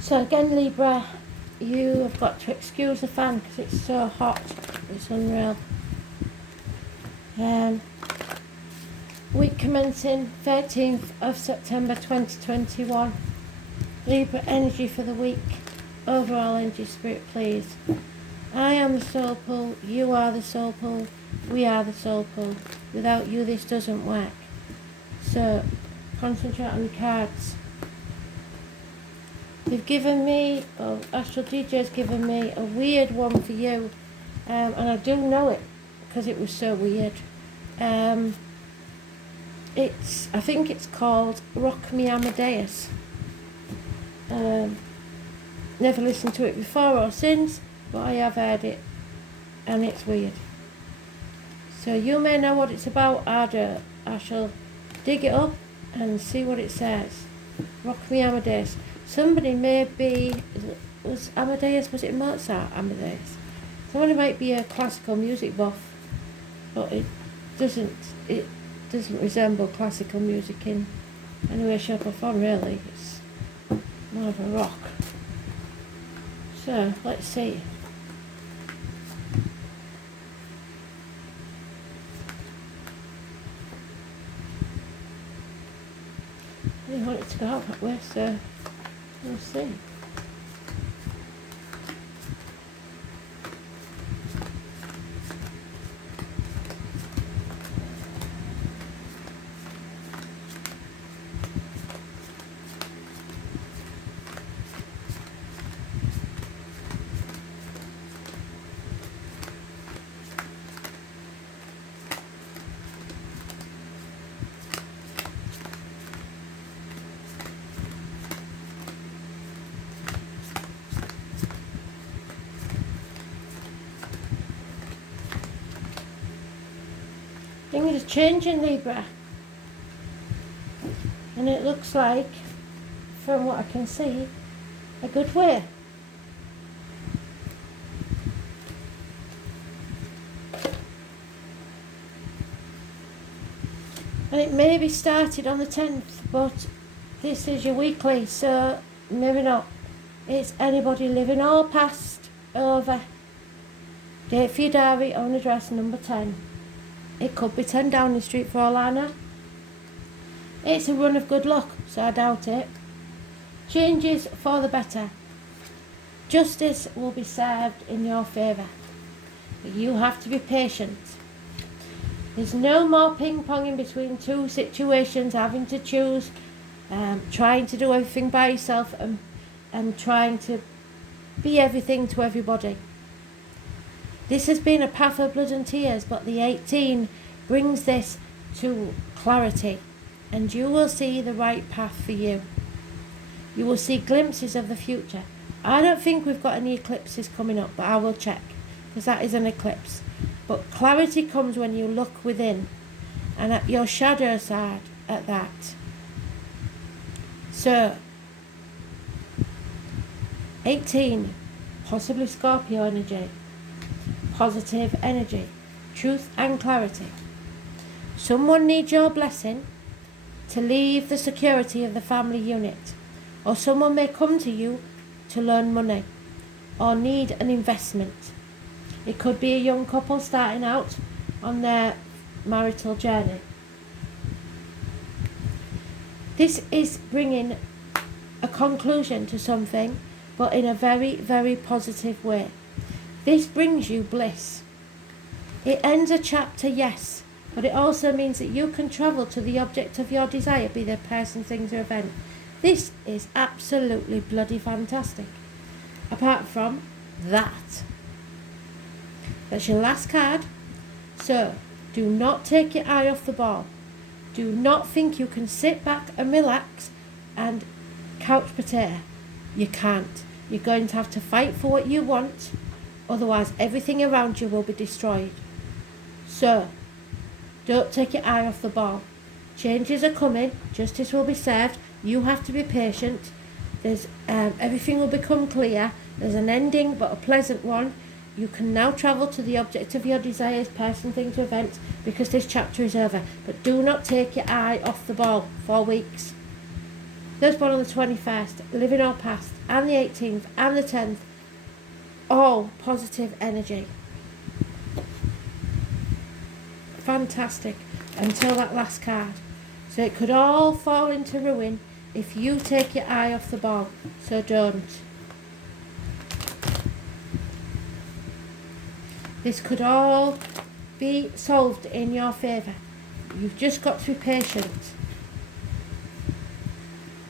So again, Libra, you have got to excuse the fan because it's so hot. It's unreal. Week commencing 13th of September 2021. Libra energy for the week. Overall energy, spirit, please. I am the soul pull. You are the soul pull. We are the soul pull. Without you, this doesn't work. So, concentrate on the cards. They've given me, Astral DJ's given me a weird one for you. And I do know it because it was so weird. I think it's called Rock Me Amadeus. Never listened to it before or since, but I have heard it, and it's weird. So you may know what it's about. I shall dig it up and see what it says. Rock Me Amadeus. Somebody may be, was it Mozart Amadeus? Somebody might be a classical music buff, but it doesn't resemble classical music in any way, shape or form really. It's more of a rock. So, let's see. I didn't want it to go out that way, so we'll see. Things are changing, Libra, and it looks like, from what I can see, a good way. And it may be started on the 10th, but this is your weekly, so maybe not. It's anybody living all past, over. Date for your diary, own address, number 10. It could be 10 Downing Street for all I know. It's a run of good luck, so I doubt it. Changes for the better. Justice will be served in your favour. But you have to be patient. There's no more ping-ponging between two situations, having to choose, trying to do everything by yourself and trying to be everything to everybody. This has been a path of blood and tears, but the 18 brings this to clarity, and you will see the right path for you. You will see glimpses of the future. I don't think we've got any eclipses coming up, but I will check, because that is an eclipse. But clarity comes when you look within, and at your shadow side at that. So, 18, possibly Scorpio energy. Positive energy, truth and clarity. Someone needs your blessing to leave the security of the family unit, or someone may come to you to learn money or need an investment. It could be a young couple starting out on their marital journey. This is bringing a conclusion to something, but in a very, very positive way. This brings you bliss. It ends a chapter, yes, but it also means that you can travel to the object of your desire, be they person, things or event. This is absolutely bloody fantastic. Apart from that. That's your last card. So, do not take your eye off the ball. Do not think you can sit back and relax and couch potato. You can't. You're going to have to fight for what you want. Otherwise, everything around you will be destroyed. So, don't take your eye off the ball. Changes are coming. Justice will be served. You have to be patient. There's everything will become clear. There's an ending, but a pleasant one. You can now travel to the object of your desires, person, things, or events, because this chapter is over. But do not take your eye off the ball for weeks. those born on the 21st, living or past, and the 18th, and the 10th, all positive energy. Fantastic. Until that last card. So it could all fall into ruin if you take your eye off the ball. So don't. This could all be solved in your favour. You've just got to be patient.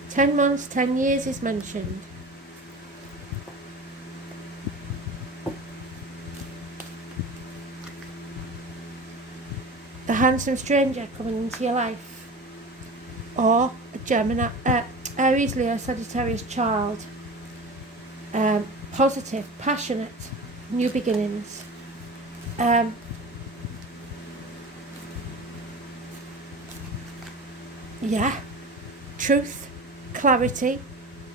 10 months, 10 years is mentioned. The handsome stranger coming into your life, or a Gemini, Aries, Leo, Sagittarius child, positive, passionate, new beginnings. Yeah, truth, clarity,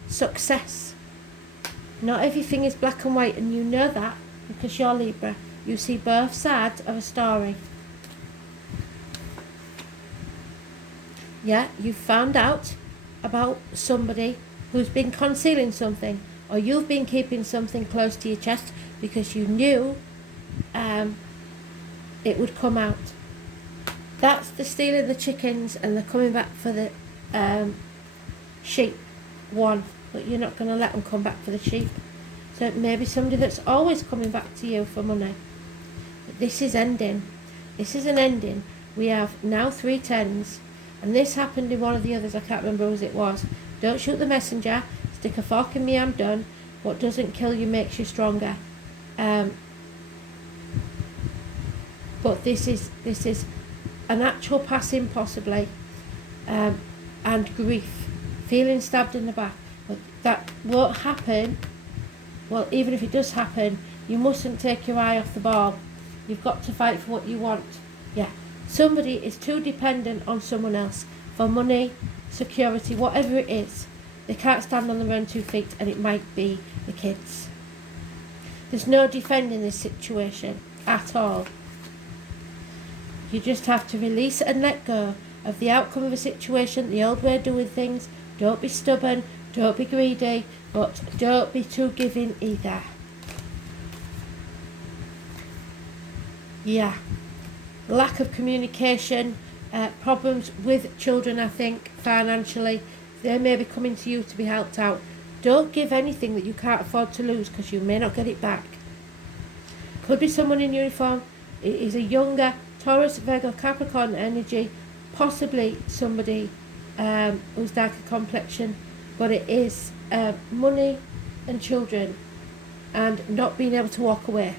success. Not everything is black and white, and you know that because you're Libra. You see both sides of a story. Yeah, you found out about somebody who's been concealing something, or you've been keeping something close to your chest because you knew it would come out. That's the stealing the chickens and they're coming back for the sheep one, but you're not going to let them come back for the sheep. So it may be somebody that's always coming back to you for money. But this is ending. This is an ending. We have now 3 tens. And this happened in one of the others, I can't remember whose it was. Don't shoot the messenger, stick a fork in me, I'm done. What doesn't kill you makes you stronger. But this is an actual passing possibly, and grief, feeling stabbed in the back. But that won't happen. Well, even if it does happen, you mustn't take your eye off the ball. You've got to fight for what you want. Yeah. Somebody is too dependent on someone else for money, security, whatever it is. They can't stand on their own 2 feet, and it might be the kids. There's no defending this situation at all. You just have to release and let go of the outcome of a situation, the old way of doing things. Don't be stubborn, don't be greedy, but don't be too giving either. Yeah. Lack of communication, problems with children, I think, financially. They may be coming to you to be helped out. Don't give anything that you can't afford to lose because you may not get it back. Could be someone in uniform. It is a younger Taurus, Virgo, Capricorn energy, possibly somebody who's darker complexion, but it is money and children and not being able to walk away.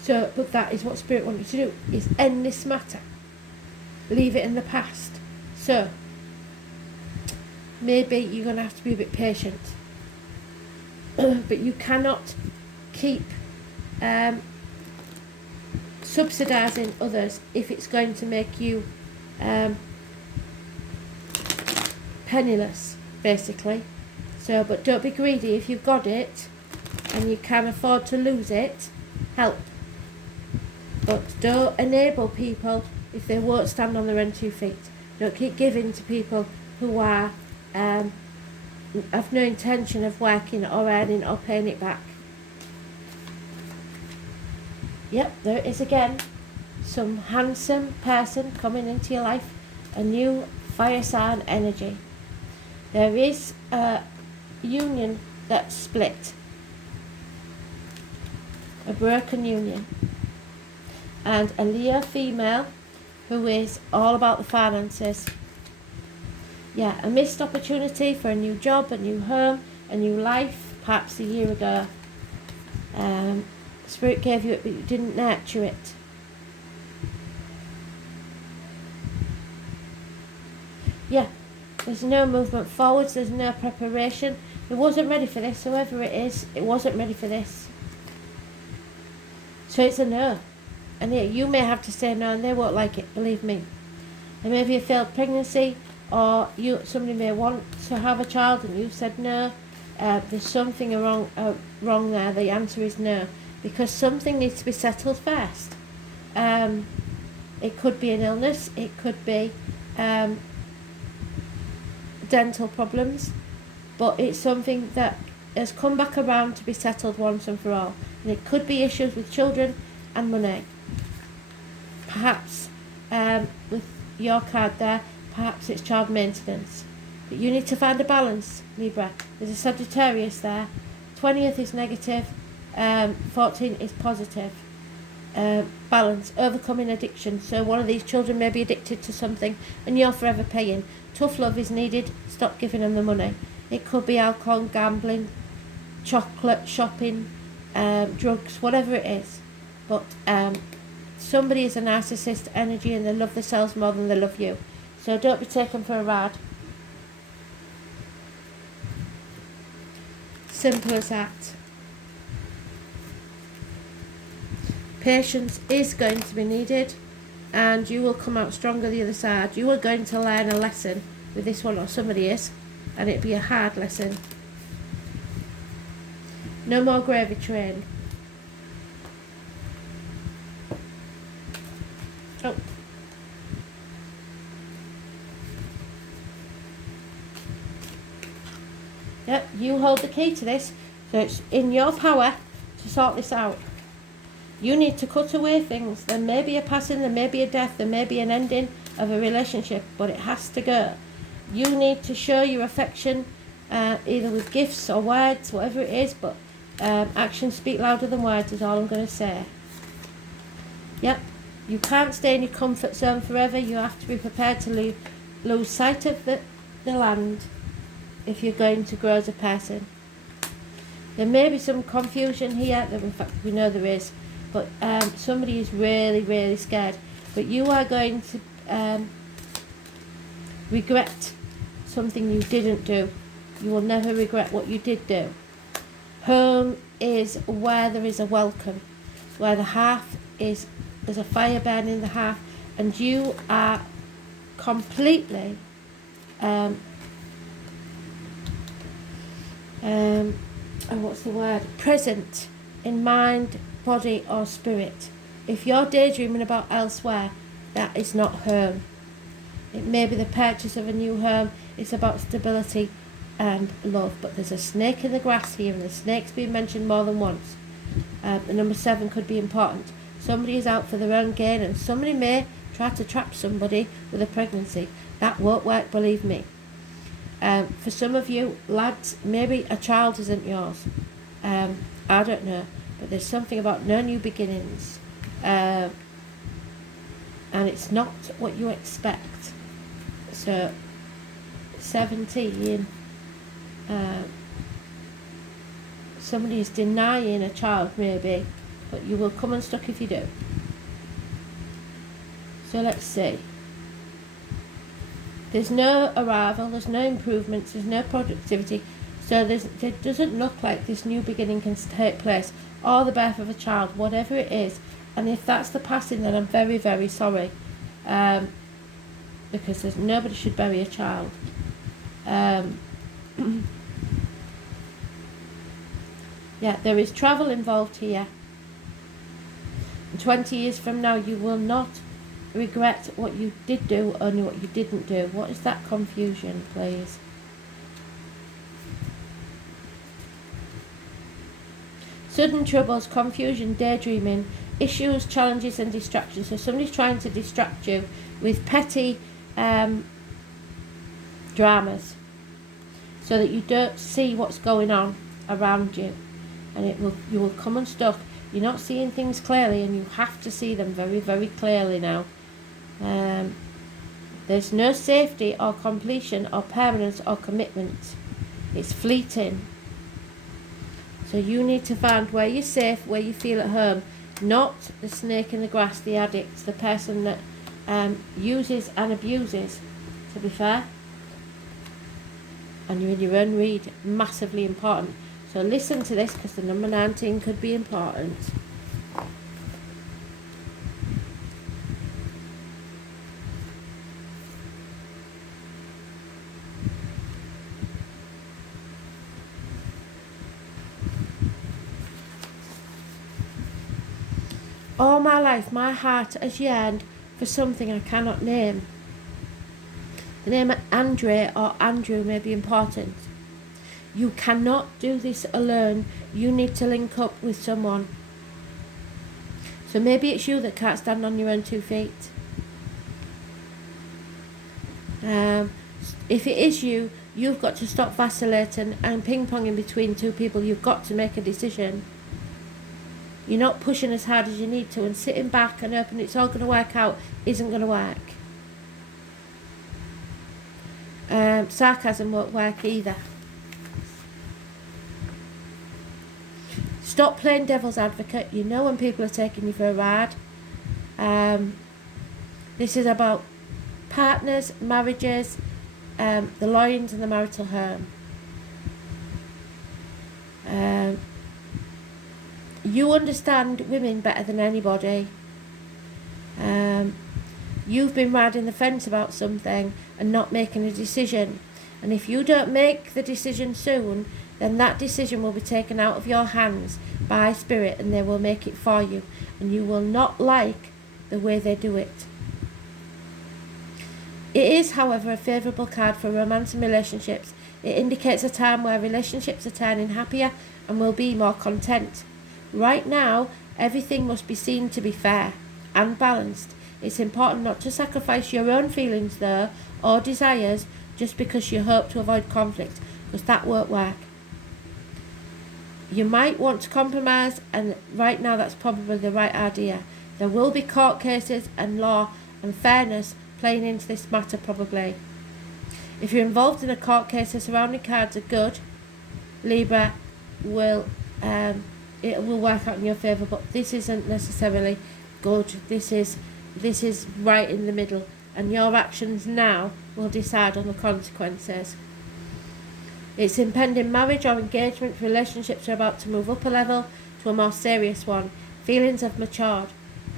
So, but that is what Spirit wants you to do, is end this matter. Leave it in the past. So, maybe you're going to have to be a bit patient. But you cannot keep subsidising others if it's going to make you penniless, basically. So, but don't be greedy. If you've got it and you can afford to lose it, help. But don't enable people if they won't stand on their own 2 feet. Don't keep giving to people who are have no intention of working or earning or paying it back. Yep, there it is again. Some handsome person coming into your life. A new fire sign energy. There is a union that's split. A broken union. And a Leo female who is all about the finances. Yeah, a missed opportunity for a new job, a new home, a new life, perhaps a year ago. Spirit gave you it, but you didn't nurture it. Yeah, there's no movement forwards, there's no preparation. It wasn't ready for this, whoever it is, it wasn't ready for this. So it's a no. And yeah, you may have to say no and they won't like it, believe me. There may be a failed pregnancy, or somebody may want to have a child and you've said no. There's something wrong there. The answer is no. Because something needs to be settled first. It could be an illness, it could be dental problems, but it's something that has come back around to be settled once and for all. And it could be issues with children and money. Perhaps with your card there, perhaps it's child maintenance. But you need to find a balance, Libra. There's a Sagittarius there. 20th is negative, 14 is positive. Balance, overcoming addiction. So one of these children may be addicted to something and you're forever paying. Tough love is needed. Stop giving them the money. It could be alcohol, gambling, chocolate, shopping, drugs, whatever it is. But somebody is a narcissist energy and they love themselves more than they love you. So don't be taken for a ride. Simple as that. Patience is going to be needed and you will come out stronger the other side. You are going to learn a lesson with this one, or somebody is, and it'll be a hard lesson. No more gravy train. Oh. Yep, you hold the key to this, so it's in your power to sort this out. You need to cut away things. There may be a passing, there may be a death, there may be an ending of a relationship, but it has to go. You need to show your affection, either with gifts or words, whatever it is, but actions speak louder than words is all I'm going to say. Yep, you can't stay in your comfort zone forever. You have to be prepared to lose sight of the land if you're going to grow as a person. There may be some confusion here, in fact we know there is, but somebody is really, really scared. But you are going to regret something you didn't do. You will never regret what you did do. Home is where there is a welcome, where the hearth is, there's a fire burning in the hearth, and you are completely present in mind, body or spirit. If you're daydreaming about elsewhere, that is not home. It may be the purchase of a new home. It's about stability and love, but there's a snake in the grass here, and the snake's been mentioned more than once. The number 7 could be important. Somebody is out for their own gain, and somebody may try to trap somebody with a pregnancy. That won't work, believe me. For some of you lads, maybe a child isn't yours. I don't know, but there's something about no new beginnings, and it's not what you expect. So 17, somebody is denying a child maybe, but you will come unstuck if you do. So let's see. There's no arrival, there's no improvements, there's no productivity. So it doesn't look like this new beginning can take place, or the birth of a child, whatever it is. And if that's the passing, then I'm very, very sorry. Because nobody should bury a child. Yeah, there is travel involved here. 20 years from now, you will not regret what you did do, only what you didn't do. What is that confusion, please? Sudden troubles, confusion, daydreaming, issues, challenges and distractions. So somebody's trying to distract you with petty dramas so that you don't see what's going on around you, and you will come unstuck. You're not seeing things clearly, and you have to see them very, very clearly now. There's no safety or completion or permanence or commitment. It's fleeting. So you need to find where you're safe, where you feel at home, not the snake in the grass, the addict, the person that uses and abuses, to be fair. And you're in your own read, massively important. So listen to this, because the number 19 could be important. All my life, my heart has yearned for something I cannot name. The name Andre or Andrew may be important. You cannot do this alone. You need to link up with someone. So maybe it's you that can't stand on your own 2 feet. If it is you, you've got to stop vacillating and ping-ponging between 2 people. You've got to make a decision. You're not pushing as hard as you need to, and sitting back and hoping it's all going to work out isn't going to work. Sarcasm won't work either. Stop playing devil's advocate. You know when people are taking you for a ride. This is about partners, marriages, the loins and the marital home. You understand women better than anybody. You've been riding the fence about something and not making a decision. And if you don't make the decision soon, then that decision will be taken out of your hands by Spirit, and they will make it for you. And you will not like the way they do it. It is, however, a favourable card for romance and relationships. It indicates a time where relationships are turning happier and will be more content. Right now, everything must be seen to be fair and balanced. It's important not to sacrifice your own feelings, though, or desires, just because you hope to avoid conflict, because that won't work. You might want to compromise, and right now that's probably the right idea. There will be court cases and law and fairness playing into this matter probably. If you're involved in a court case, the surrounding cards are good. Libra will it will work out in your favour, but this isn't necessarily good. This is right in the middle, and your actions now will decide on the consequences. It's impending marriage or engagement. Relationships are about to move up a level to a more serious one. Feelings have matured.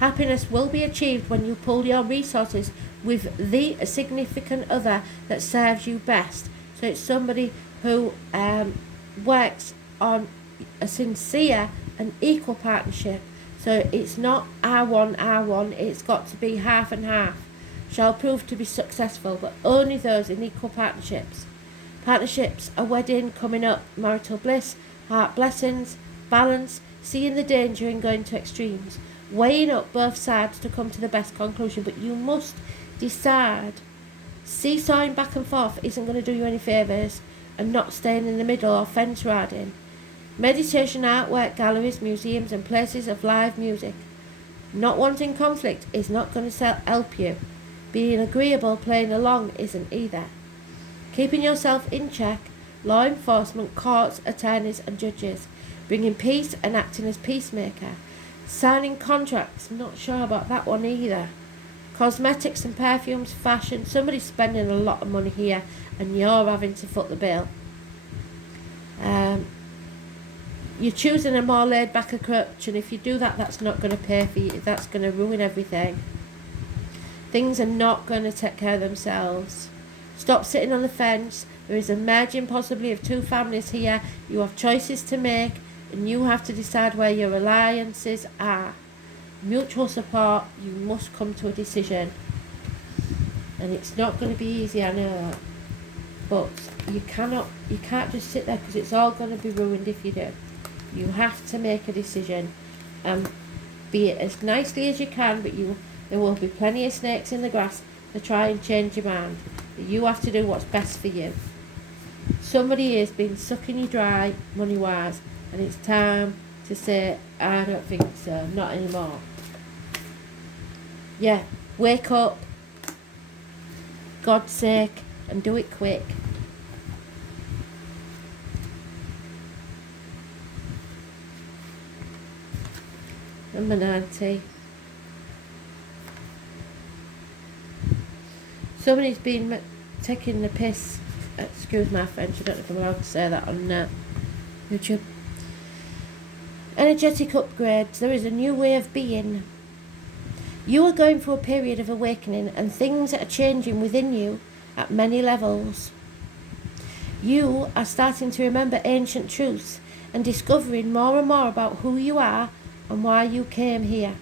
Happiness will be achieved when you pool your resources with the significant other that serves you best. So it's somebody who works on a sincere and equal partnership. So it's not I won, it's got to be half and half. Shall prove to be successful, but only those in equal partnerships. Partnerships, a wedding coming up, marital bliss, heart blessings, balance, seeing the danger in going to extremes, weighing up both sides to come to the best conclusion. But you must decide. Seesawing back and forth isn't going to do you any favours, and not staying in the middle or fence riding. Meditation, artwork, galleries, museums and places of live music. Not wanting conflict is not going to help you. Being agreeable, playing along isn't either. Keeping yourself in check, law enforcement, courts, attorneys and judges. Bringing peace and acting as peacemaker. Signing contracts, not sure about that one either. Cosmetics and perfumes, fashion, somebody's spending a lot of money here and you're having to foot the bill. You're choosing a more laid back approach, and if you do that, that's not going to pay for you. That's going to ruin everything. Things are not going to take care of themselves. Stop sitting on the fence. There is a merging possibly of 2 families here. You have choices to make, and you have to decide where your alliances are. Mutual support, you must come to a decision. And it's not going to be easy, I know. But you can't just sit there, because it's all going to be ruined if you do. You have to make a decision, and be it as nicely as you can, but there will be plenty of snakes in the grass to try and change your mind. But you have to do what's best for you. Somebody has been sucking you dry money-wise, and it's time to say, I don't think so, not anymore. Yeah, wake up, God's sake, and do it quick. Number 90. Somebody's been taking the piss. Excuse my French, I don't know if I'm allowed to say that on YouTube. Energetic upgrades. There is a new way of being. You are going through a period of awakening, and things are changing within you at many levels. You are starting to remember ancient truths and discovering more and more about who you are and why you came here.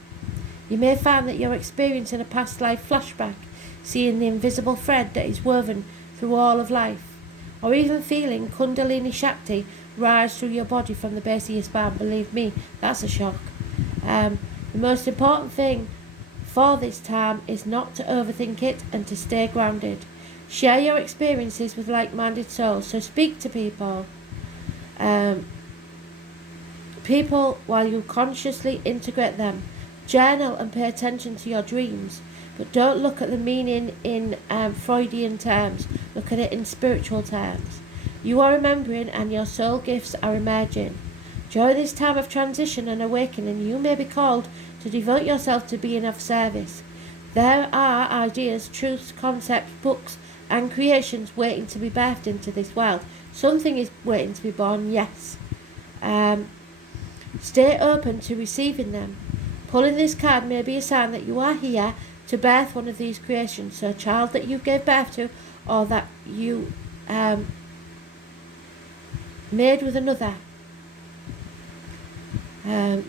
You may find that you're experiencing a past life flashback. seeing the invisible thread that is woven through all of life, or even feeling Kundalini Shakti rise through your body from the base of your spine. Believe me, that's a shock. The most important thing for this time is not to overthink it and to stay grounded. Share your experiences with like-minded souls. So speak to people. People while you consciously integrate them. Journal and pay attention to your dreams. But don't look at the meaning in Freudian terms. Look at it in spiritual terms. You are remembering and your soul gifts are emerging. During this time of transition and awakening, you may be called to devote yourself to being of service. There are ideas, truths, concepts, books and creations waiting to be birthed into this world. Something is waiting to be born, yes. Stay open to receiving them. Pulling this card may be a sign that you are here to birth one of these creations. So a child that you gave birth to, or that you made with another.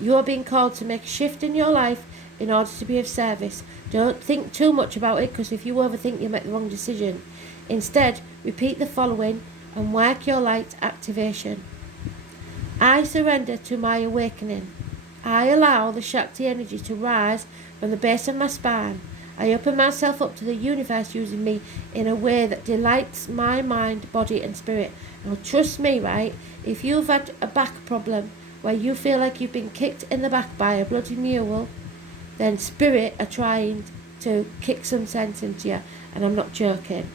You are being called to make a shift in your life in order to be of service. Don't think too much about it, because if you overthink, you'll make the wrong decision. Instead, repeat the following and work your light activation. I surrender to my awakening. I allow the Shakti energy to rise from the base of my spine. I open myself up to the universe using me in a way that delights my mind, body and spirit. Now trust me, right, if you've had a back problem where you feel like you've been kicked in the back by a bloody mule, then spirit are trying to kick some sense into you, and I'm not joking.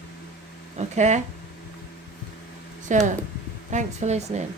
Okay? So, thanks for listening.